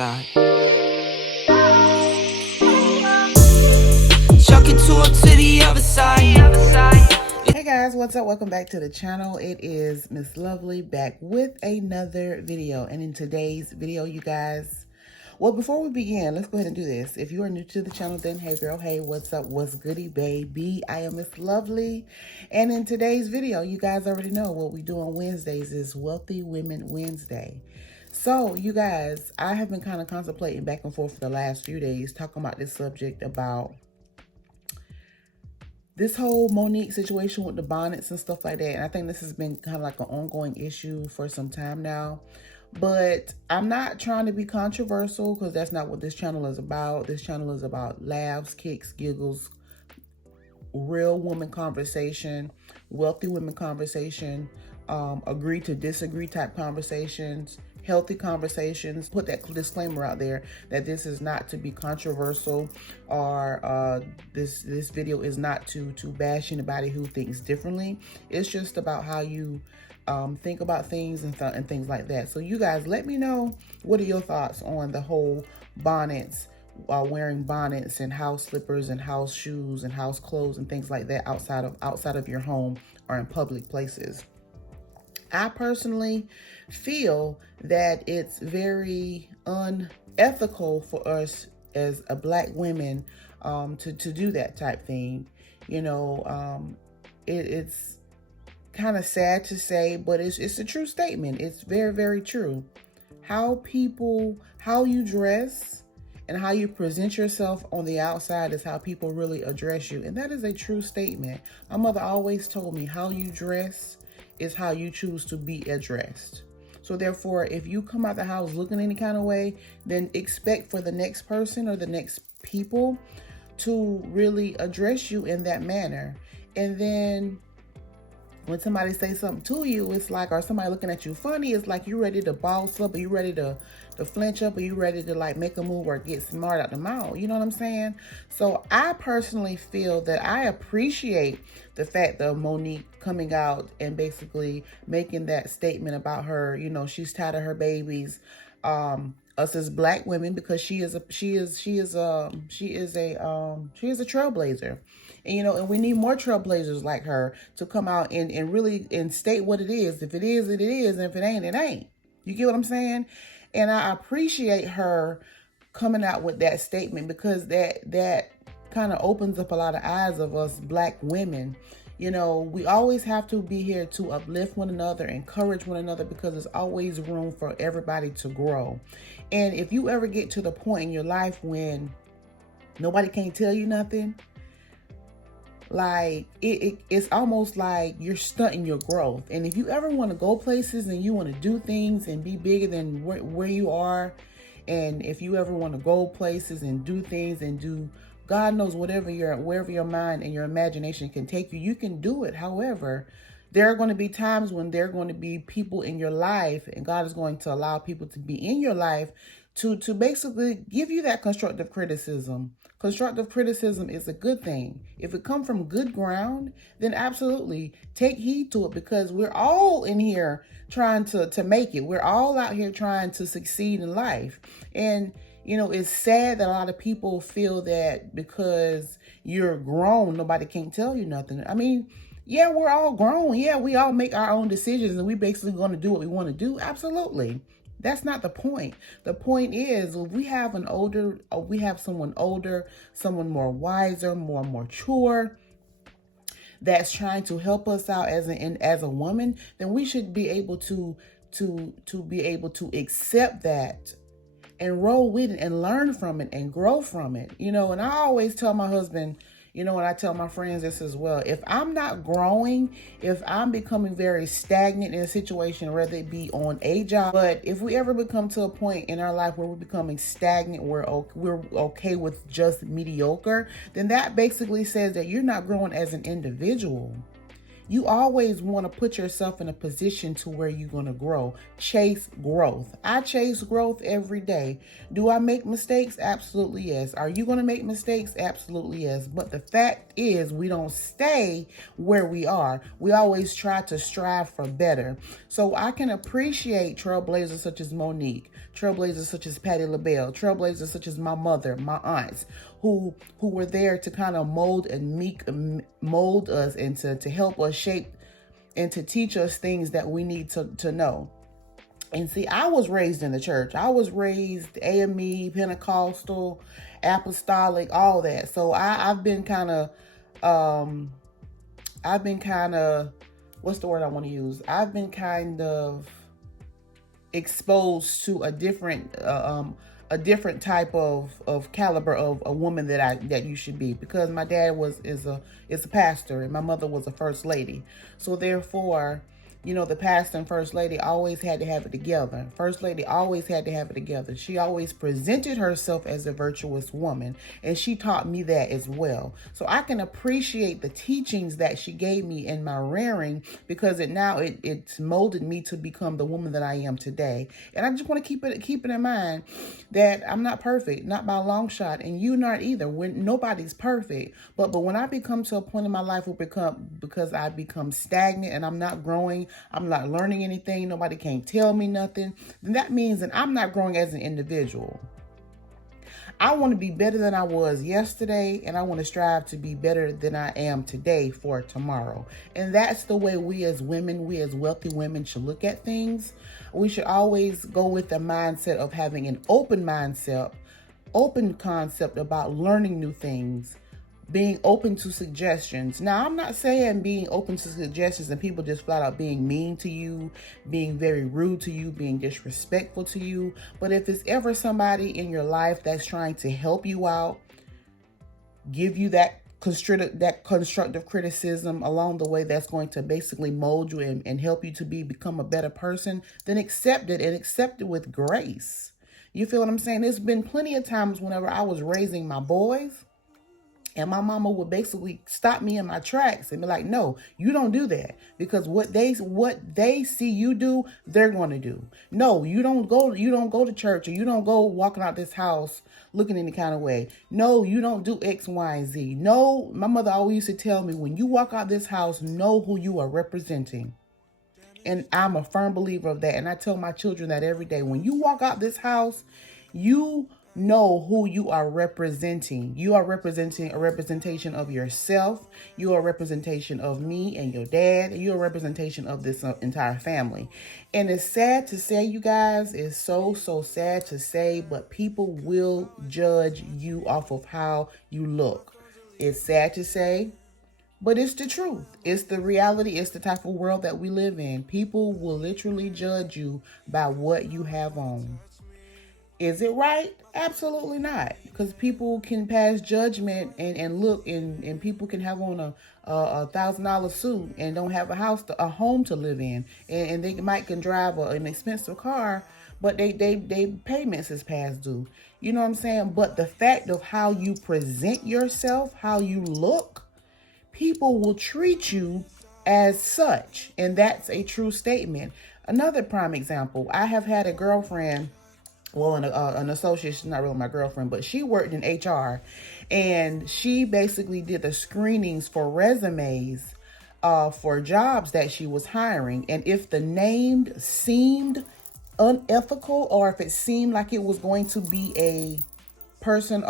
side. Chuck it to the other side. Hey guys, what's up? Welcome back to the channel. It is Miss Lovely back with another video. And in today's video, you guys, well, before we begin, let's go ahead and do this. If you are new to the channel, then hey girl, hey, what's up? What's goody, baby? I am Miss Lovely. And in today's video, you guys already know what we do on Wednesdays is Wealthy Women Wednesday. So you guys, I have been kind of contemplating back and forth for the last few days, talking about this subject about this whole Monique situation with the bonnets and stuff like that. And I think this has been kind of like an ongoing issue for some time now. But I'm not trying to be controversial because that's not what this channel is about. This channel is about laughs, kicks, giggles, real woman conversation, wealthy women conversation, agree to disagree type conversations, healthy conversations. Put that disclaimer out there that this is not to be controversial, or this video is not to bash anybody who thinks differently. It's just about how you think about things and things like that. So you guys, let me know, what are your thoughts on the whole bonnets, wearing bonnets and house slippers and house shoes and house clothes and things like that outside of your home or in public places. I personally feel that it's very unethical for us as a black women to do that type thing. You know, it's kind of sad to say, but it's a true statement. It's very, very true. How you dress and how you present yourself on the outside is how people really address you. And that is a true statement. My mother always told me how you dress is how you choose to be addressed. So therefore, if you come out the house looking any kind of way, then expect for the next person or the next people to really address you in that manner. And then when somebody says something to you, it's like, or somebody looking at you funny, it's like you ready to boss up, or you ready to flinch up, or you ready to like make a move or get smart out the mouth. You know what I'm saying? So I personally feel that I appreciate the fact of Monique coming out and basically making that statement about her, you know, she's tired of her babies, us as black women, because she is a trailblazer. And, you know, and we need more trailblazers like her to come out and really state what it is. If it is, it is. And if it ain't, it ain't. You get what I'm saying? And I appreciate her coming out with that statement, because that kind of opens up a lot of eyes of us black women. You know, we always have to be here to uplift one another, encourage one another, because there's always room for everybody to grow. And if you ever get to the point in your life when nobody can't tell you nothing, like it's almost like you're stunting your growth. And if you ever want to go places and you want to do things and be bigger than where you are, and if you ever want to go places and do things and do God knows wherever your mind and your imagination can take you, you can do it. However, there are going to be times when there are going to be people in your life, and God is going to allow people to be in your life to basically give you that constructive criticism. Constructive criticism is a good thing. If it comes from good ground, then absolutely take heed to it, because we're all in here trying to make it. We're all out here trying to succeed in life. And you know, it's sad that a lot of people feel that because you're grown, nobody can tell you nothing. I mean, yeah, we're all grown. Yeah, we all make our own decisions, and we basically going to do what we want to do. Absolutely. That's not the point. The point is, we have someone older, someone more wiser, more mature, that's trying to help us out as a woman, then we should be able to be able to accept that and roll with it and learn from it and grow from it. You know, and I always tell my husband, you know, and I tell my friends this as well, if I'm not growing, if I'm becoming very stagnant in a situation, whether it be on a job, but if we ever become to a point in our life where we're becoming stagnant, we're okay with just mediocre, then that basically says that you're not growing as an individual. You always want to put yourself in a position to where you're going to grow. Chase growth. I chase growth every day. Do I make mistakes? Absolutely yes. Are you going to make mistakes? Absolutely yes. But the fact is, we don't stay where we are. We always try to strive for better. So I can appreciate trailblazers such as Monique, trailblazers such as Patti LaBelle, trailblazers such as my mother, my aunts, who were there to kind of mold us and to help us shape and to teach us things that we need to know. And see, I was raised in the church. I was raised AME, Pentecostal, apostolic, all that. So I've been kind of, what's the word I want to use? I've been kind of exposed to a different type of caliber of a woman that you should be, because my dad is a pastor and my mother was a first lady. So therefore, you know, the pastor and first lady always had to have it together. First lady always had to have it together. She always presented herself as a virtuous woman, and she taught me that as well. So I can appreciate the teachings that she gave me in my rearing, because it's molded me to become the woman that I am today. And I just want to keep it in mind that I'm not perfect, not by a long shot, and you not either. Nobody's perfect, but when I become to a point in my life because I become stagnant and I'm not growing, I'm not learning anything, nobody can't tell me nothing, then that means that I'm not growing as an individual. I want to be better than I was yesterday, and I want to strive to be better than I am today for tomorrow. And that's the way we as women, we as wealthy women should look at things. We should always go with the mindset of having an open mindset, open concept about learning new things, being open to suggestions. Now, I'm not saying being open to suggestions and people just flat out being mean to you, being very rude to you, being disrespectful to you. But if it's ever somebody in your life that's trying to help you out, give you that constructive criticism along the way that's going to basically mold you and help you to become a better person, then accept it, and accept it with grace. You feel what I'm saying? There's been plenty of times whenever I was raising my boys, and my mama would basically stop me in my tracks and be like, no, you don't do that, because what they see you do, they're going to do. No, you don't go to church, or you don't go walking out this house looking any kind of way. No, you don't do X, Y, and Z. No, my mother always used to tell me, when you walk out this house, know who you are representing. And I'm a firm believer of that. And I tell my children that every day. When you walk out this house, you know who you are representing. You are representing a representation of yourself. You are a representation of me and your dad. You are a representation of this entire family. And it's sad to say, you guys, it's so sad to say, but people will judge you off of how you look. It's sad to say, but it's the truth. It's the reality. It's the type of world that we live in. People will literally judge you by what you have on. Is it right? Absolutely not. Because people can pass judgment and look, and people can have on a $1,000 suit and don't have a home to live in, and they can drive an expensive car, but they payments is past due. You know what I'm saying? But the fact of how you present yourself, how you look, people will treat you as such, and that's a true statement. Another prime example: I have had a girlfriend. Well, an associate, she's not really my girlfriend, but she worked in HR, and she basically did the screenings for resumes for jobs that she was hiring. And if the name seemed unethical, or if it seemed like it was going to be a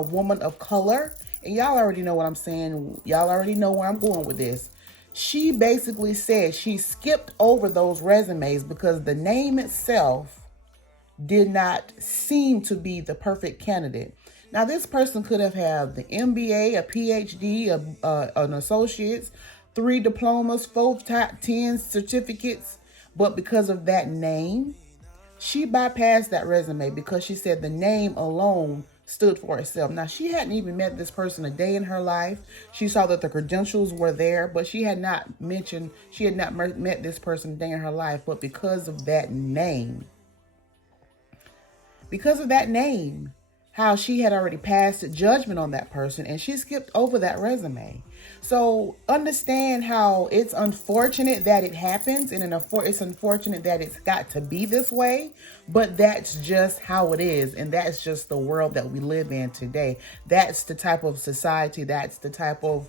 woman of color, and y'all already know what I'm saying, y'all already know where I'm going with this. She basically said she skipped over those resumes because the name itself did not seem to be the perfect candidate. Now, this person could have had the MBA, a PhD, an associate's, 3 diplomas, 4 top 10 certificates, but because of that name, she bypassed that resume because she said the name alone stood for itself. Now, she hadn't even met this person a day in her life. She saw that the credentials were there, but she had not met this person a day in her life. But because of that name, how she had already passed judgment on that person and she skipped over that resume. So understand how it's unfortunate that it happens, and it's unfortunate that it's got to be this way, but that's just how it is, and that's just the world that we live in today. That's the type of society, that's the type of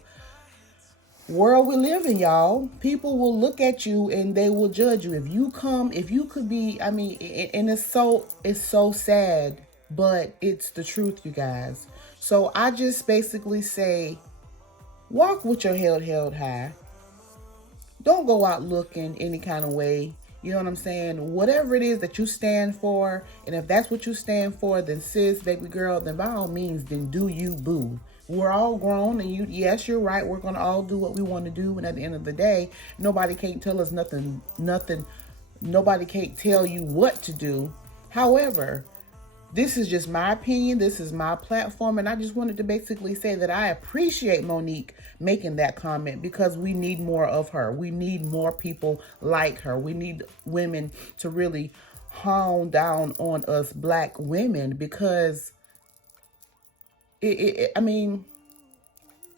world we live in, y'all. People will look at you and they will judge you. If you could be, I mean, and it's so sad, but it's the truth, you guys. So I just basically say, walk with your head held high. Don't go out looking any kind of way. You know what I'm saying? Whatever it is that you stand for, and if that's what you stand for, then sis, baby girl, then by all means, then do you, boo. We're all grown, and yes, you're right. We're going to all do what we want to do. And at the end of the day, nobody can't tell us nothing. Nobody can't tell you what to do. However, this is just my opinion. This is my platform. And I just wanted to basically say that I appreciate Monique making that comment, because we need more of her. We need more people like her. We need women to really hound down on us Black women, because I mean,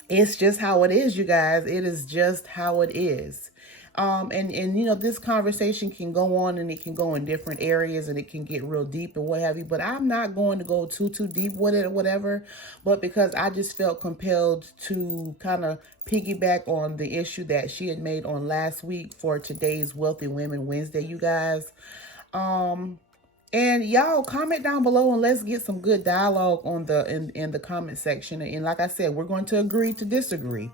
it's just how it is, you guys. It is just how it is. And you know, this conversation can go on and it can go in different areas and it can get real deep and what have you, but I'm not going to go too deep with it or whatever, but because I just felt compelled to kind of piggyback on the issue that she had made on last week for today's Wealthy Women Wednesday, you guys. And y'all comment down below and let's get some good dialogue on in the comment section. And like I said, we're going to agree to disagree.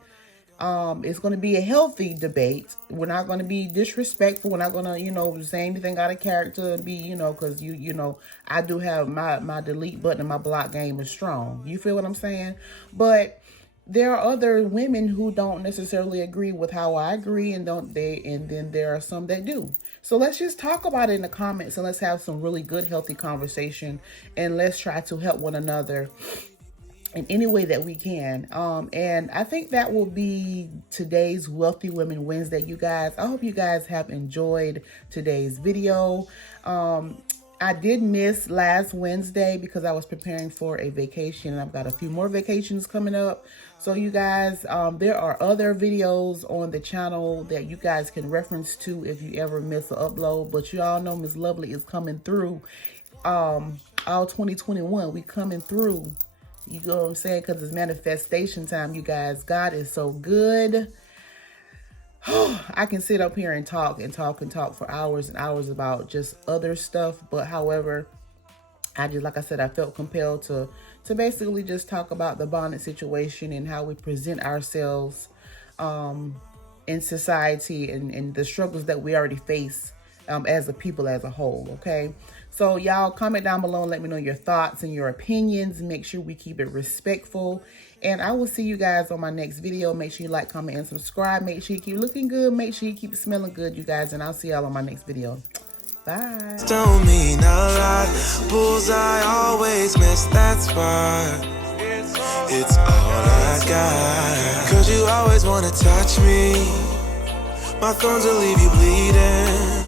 It's going to be a healthy debate. We're not going to be disrespectful. We're not going to, you know, say anything out of character and be, you know, because you know, I do have my delete button and my block game is strong. You feel what I'm saying? But there are other women who don't necessarily agree with how I agree, and then there are some that do. So let's just talk about it in the comments and let's have some really good, healthy conversation, and let's try to help one another in any way that we can. And I think that will be today's Wealthy Women Wednesday, you guys. I hope you guys have enjoyed today's video. I did miss last Wednesday because I was preparing for a vacation, and I've got a few more vacations coming up. So you guys, there are other videos on the channel that you guys can reference to if you ever miss an upload. But you all know Miss Lovely is coming through all 2021. We coming through. You know what I'm saying? Because it's manifestation time, you guys. God is so good. I can sit up here and talk for hours and hours about just other stuff. But however, like I said, I felt compelled to basically just talk about the bonnet situation and how we present ourselves in society, and the struggles that we already face as a people as a whole, okay? So y'all comment down below and let me know your thoughts and your opinions. Make sure we keep it respectful. And I will see you guys on my next video. Make sure you like, comment, and subscribe. Make sure you keep looking good. Make sure you keep smelling good, you guys. And I'll see y'all on my next video. Bye. Don't mean a lot. Bullseye always miss that spot. It's all I got. Cause you always wanna touch me. My thorns will leave you bleeding.